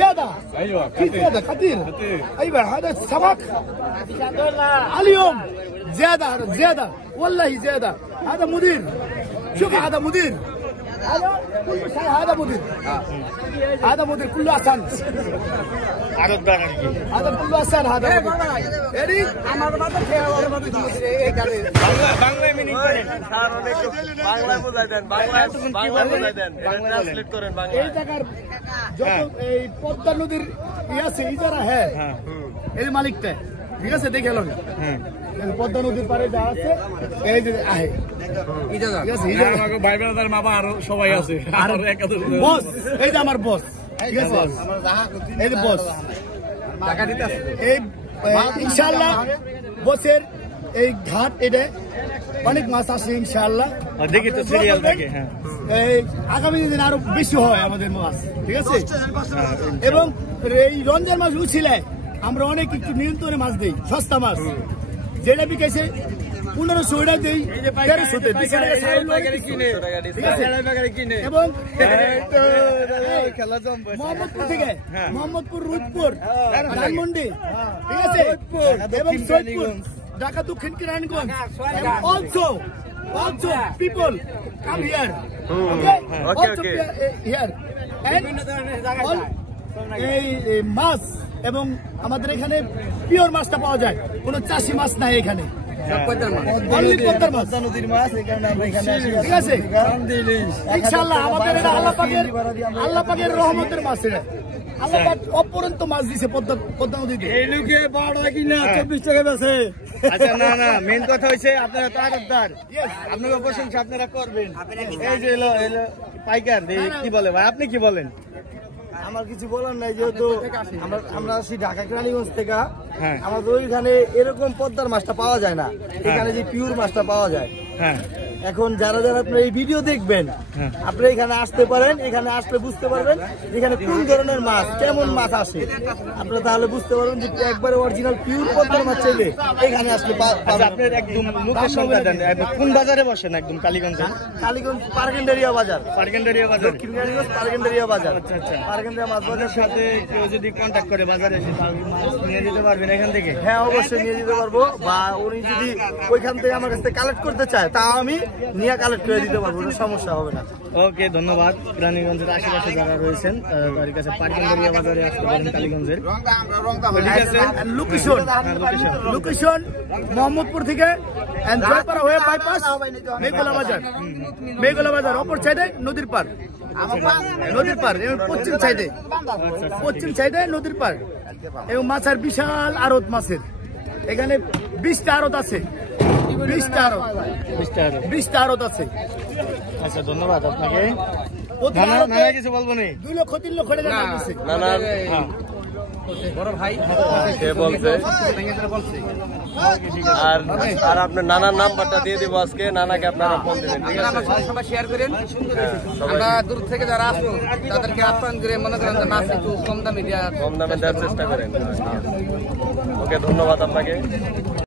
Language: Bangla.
زيادة. ايوه في زيادة كثير. ايوه هذا السمك اليوم زيادة، هذا زيادة والله زيادة. هذا مدير، شوف هذا مدير، هذا كل شيء، هذا مدير، هذا مدير كله أحسن، هذا كله أحسن، هذا يعني বাংলায় মিনিং করেন স্যার অনেক বাংলায় বোঝাই দেন, বাংলায় বোঝাই দেন, ট্রান্সলেট করেন বাংলায়। এই জায়গার যত এই পদ্মা নদীর আছে ইজারা হ্যাঁ এই মালিকটা ঠিক আছে দেখে এলো পদ্মা নদীর পারে যা আছে এই যে আহে ইজারা ঠিক আছে ইজারা আমাকে ভাই ব্রাদার মামা আর সবাই আছে আর একাদশ বস এই যে আমার বস ঠিক আছে এই যে বস টাকা দিতে আছে এই ইনশাআল্লাহ বসের এই ঘাট এটা অনেক মাছ আসে ইনশাআল্লাহ দেখি তো সিরিয়াল থাকে হ্যাঁ এই আগামী দিন আরো বেশি হয় আমাদের মাছ ঠিক আছে এবং এই রমজান মাস উছিলে আমরা অনেক একটু নিয়ন্ত্রণে মাছ দিই সস্তা মাছ যেটা বিকেছে 1500 টাকা দিই 1300 তে এবং মোহাম্মদপুর থেকে মোহাম্মদপুর রূপপুর ধানমন্ডি ঠিক আছে এবং সৈয়দপুর ঢাকা দক্ষিণ কিরানগঞ্জ also people come here here and all এই মাছ এবং আমাদের এখানে পিওর মাছটা পাওয়া যায় কোনো চাষি মাছ নাই এখানে ঠিক আছে ইনশাআল্লাহ আমাদের এটা আল্লাহ পাকের রহমতের মাছ এটা আল্লাহ পাক অপরন্ত মাছ দিছে পদ্মা নদীতে এই লোকে 12 টাকা কিনা 24 টাকা বেচে আচ্ছা না না মেইন কথা হইছে আপনারা তো আড়তদার আপনাদের প্রশংসা আপনারা করবেন এই যে এলো পাইকার কি বলে ভাই আপনি কি বলেন আমার কিছু বলার নাই যেহেতু আমরা আসি ঢাকা কেরানীগঞ্জ থেকে আমাদের ওইখানে এরকম পদ্মার মাছটা পাওয়া যায় না এখানে যে পিওর মাছটা পাওয়া যায় হ্যাঁ এখন যারা যারা আপনারা এই ভিডিও দেখবেন আপনারা এখানে আসতে পারেন এখানে আসলে বুঝতে পারবেন এখানে কোন ধরনের মাছ কেমন মাছ আসে আপনারা তাহলে বুঝতে পারবেন যে একবারে অরিজিনাল পিওর পদ্মার মাছ চাইলে এখানে আসলে আপনার একদম লোকেশনটা দেন কোন বাজারে বসেন একদম কালীগঞ্জে কালীগঞ্জ পার্কেন্ডারিয়া বাজার দক্ষিণ কালীগঞ্জ পার্কেন্ডারিয়া বাজার আচ্ছা আচ্ছা পার্কেন্ডারিয়া মাছ বাজার সাথে কেউ যদি কন্ট্যাক্ট করে বাজারে এসে তাহলে মাছ নিয়ে যেতে পারবেন এখান থেকে হ্যাঁ অবশ্যই নিয়ে যেতে পারবো বা উনি যদি ওইখান থেকে আমার কাছ থেকে কালেক্ট করতে চায় তা আমি নিয়ে কালেক্ট করে দিতে পারবো কোনো সমস্যা হবে না ওকে ধন্যবাদ কেরানীগঞ্জের আশেপাশে যারা রয়েছেন তাদের কাছে পার্কেন্ডারিয়া বাজারে আসতে পারেন কালীগঞ্জের ঠিক আছে লোকেশন মোহাম্মদপুর থেকে জয়পাড়া হয়ে বাইপাস মেঘলা বাজার অপর সাইডে নদীর পার এবং পশ্চিম সাইডে নদীর পার এবং মাছের বিশাল আড়ত মাছের এখানে 20টা আড়ত আছে 20টা আড়ত আছে আচ্ছা ধন্যবাদ আপনাকে কিছু বলবো না 2 লক্ষ 3 লক্ষ টাকা লাগছে বড় ভাই সে বলছে আর আপনার নানার নাম্বারটা দিয়ে দিব আজকে নানাকে আপনারা ফোন দিবেন ঠিক আছে সবাই শেয়ার করেন আমরা দূর থেকে যারা আসবো তাদেরকে আপ্যায়ন করে মনে করেন যে মাছ একটু কম দামে দেওয়ার চেষ্টা করেন ওকে ধন্যবাদ আপনাকে